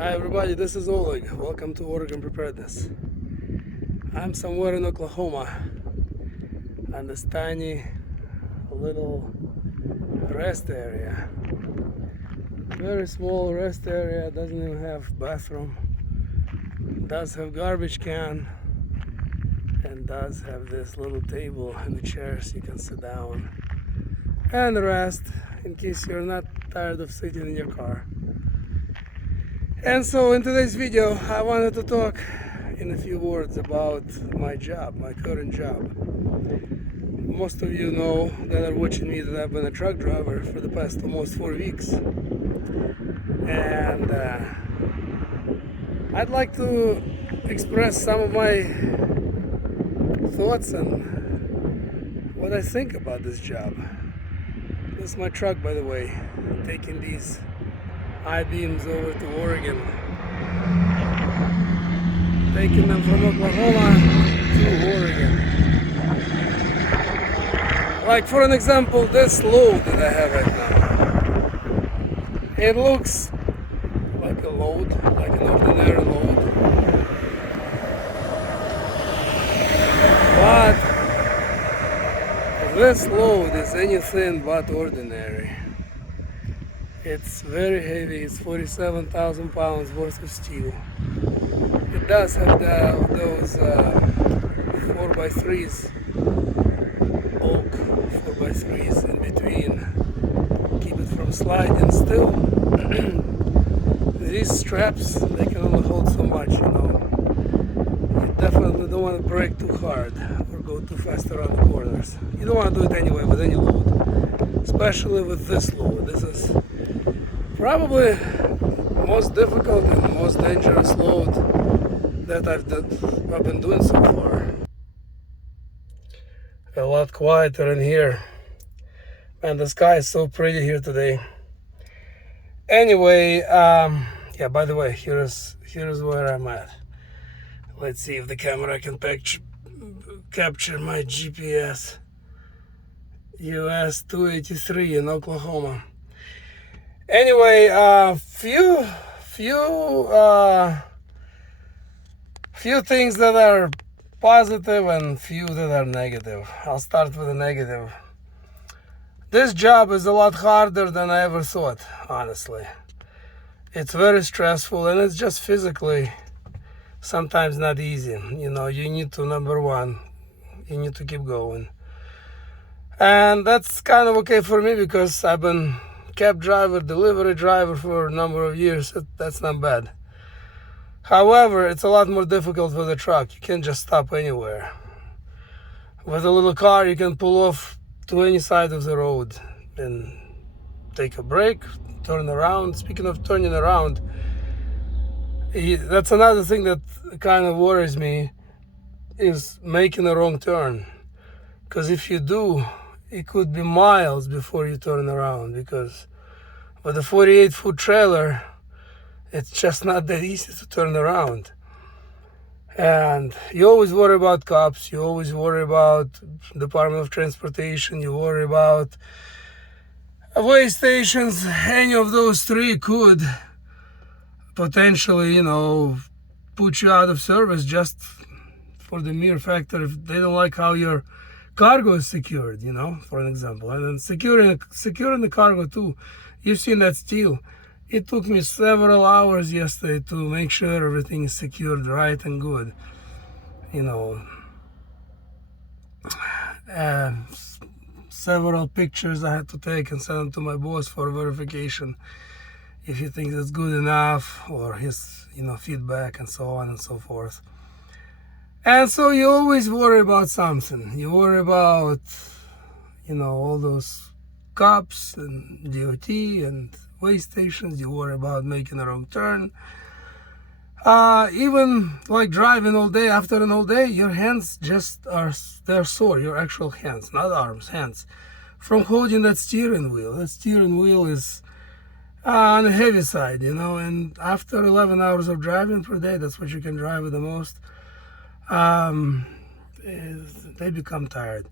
Hi everybody, this is Oleg. Welcome to Oregon Preparedness. I'm somewhere in Oklahoma on this tiny little rest area. Very small rest area, doesn't even have bathroom. Does have garbage can and does have this little table and the chairs you can sit down and rest in case you're not tired of sitting in your car. And so in today's video I wanted to talk in a few words about my job, my current job. Most of you know that are watching me that I've been a truck driver for the past almost 4 weeks. And I'd like to express some of my thoughts and what I think about this job. This is my truck, by the way, taking these I-beams over to Oregon, taking them from Oklahoma to Oregon. Like for an example, this load that I have right now, it looks like a load, like an ordinary load, but this load is anything but ordinary. It's very heavy. It's 47,000 pounds worth of steel. It does have those 4x3s, oak 4x3s in between, keep it from sliding. Still, these straps, they can only hold so much, you know. You definitely don't want to brake too hard or go too fast around the corners. You don't want to do it anyway with any load, especially with this load. This is probably most difficult and most dangerous load that I've been doing so far. A lot quieter in here. Man, the sky is so pretty here today. Anyway, yeah, by the way, here's where I'm at. Let's see if the camera can capture my GPS. US 283 in Oklahoma. Anyway, few things that are positive and few that are negative. I'll start with the negative. This job is a lot harder than I ever thought, honestly. It's very stressful and it's just physically sometimes not easy. You know, you need to, number one, you need to keep going. And that's kind of okay for me because I've been cab driver, delivery driver for a number of years. That's not bad. However, it's a lot more difficult with a truck. You can't just stop anywhere. With a little car, you can pull off to any side of the road and take a break, turn around. Speaking of turning around, that's another thing that kind of worries me, is making a wrong turn. Because if you do, it could be miles before you turn around, because with a 48-foot trailer, it's just not that easy to turn around. And you always worry about cops, you always worry about Department of Transportation, you worry about weigh stations. Any of those three could potentially, you know, put you out of service just for the mere factor if they don't like how your cargo is secured, you know, for an example. And then securing the cargo too. You've seen that steel. It took me several hours yesterday to make sure everything is secured right and good. You know, several pictures I had to take and send them to my boss for verification if he thinks it's good enough, or his, you know, feedback and so on and so forth. And so you always worry about something. You worry about, you know, all those cops and DOT and weigh stations. You worry about making a wrong turn. Even like driving all day, after an all day, your hands just they're sore. Your actual hands, not arms, hands, from holding that steering wheel. That steering wheel is on the heavy side, you know, and after 11 hours of driving per day, that's what you can drive at the most. They become tired.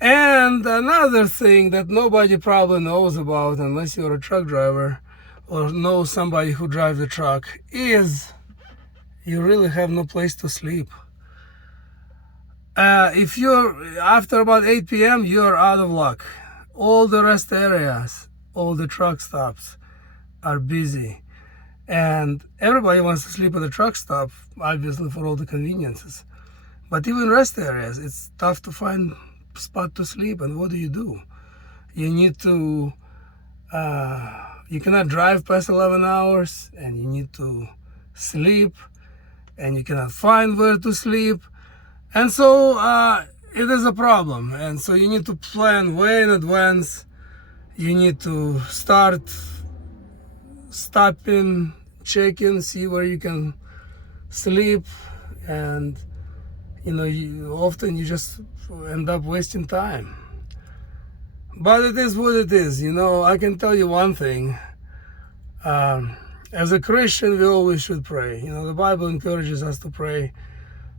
And another thing that nobody probably knows about unless you're a truck driver, or know somebody who drives the truck is you really have no place to sleep. If you're after about 8 p.m., you're out of luck. All the rest areas, all the truck stops are busy. And everybody wants to sleep at the truck stop, obviously for all the conveniences. But even rest areas, it's tough to find spot to sleep. And what do? You need to, you cannot drive past 11 hours, and you need to sleep, and you cannot find where to sleep. And so it is a problem. And so you need to plan way in advance. You need to start stopping, checking, see where you can sleep. And often you just end up wasting time. But it is what it is. I can tell you one thing. As a Christian, we always should pray. The Bible encourages us to pray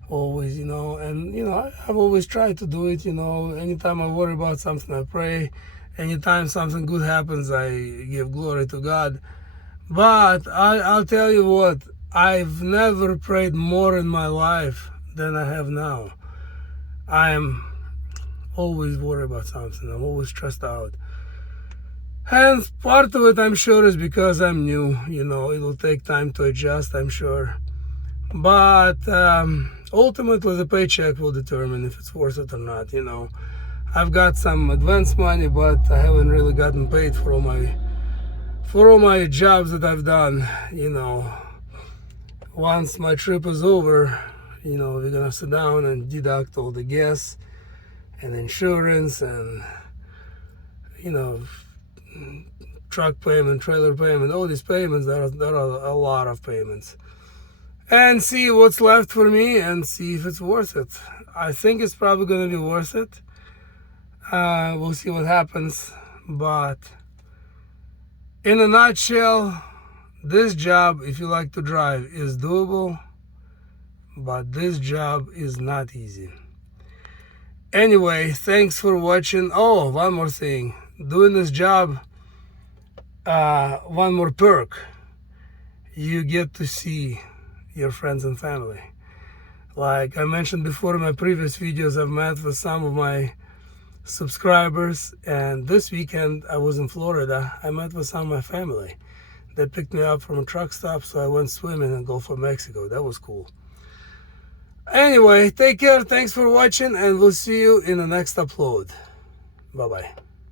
always, and I've always tried to do it. Anytime I worry about something, I pray. Anytime something good happens, I give glory to God. But I'll tell you what, I've never prayed more in my life than I have now. I am always worried about something. I'm always stressed out. And part of it, I'm sure, is because I'm new. It'll take time to adjust, I'm sure. But ultimately, the paycheck will determine if it's worth it or not. I've got some advance money, but I haven't really gotten paid for all my jobs that I've done. Once my trip is over, we're gonna sit down and deduct all the gas and insurance and truck payment, trailer payment, all these payments. There are a lot of payments, and see what's left for me and see if it's worth it. I think it's probably gonna be worth it. We'll see what happens, but in a nutshell, this job, if you like to drive, is doable, but this job is not easy. Anyway, thanks for watching. Oh, one more thing. Doing this job, one more perk. You get to see your friends and family. Like I mentioned before in my previous videos, I've met with some of my subscribers, and this weekend I was in Florida. I met with some of my family. They picked me up from a truck stop, so I went swimming in the Gulf of Mexico. That was cool. Anyway, take care, thanks for watching, and we'll see you in the next upload. Bye-bye.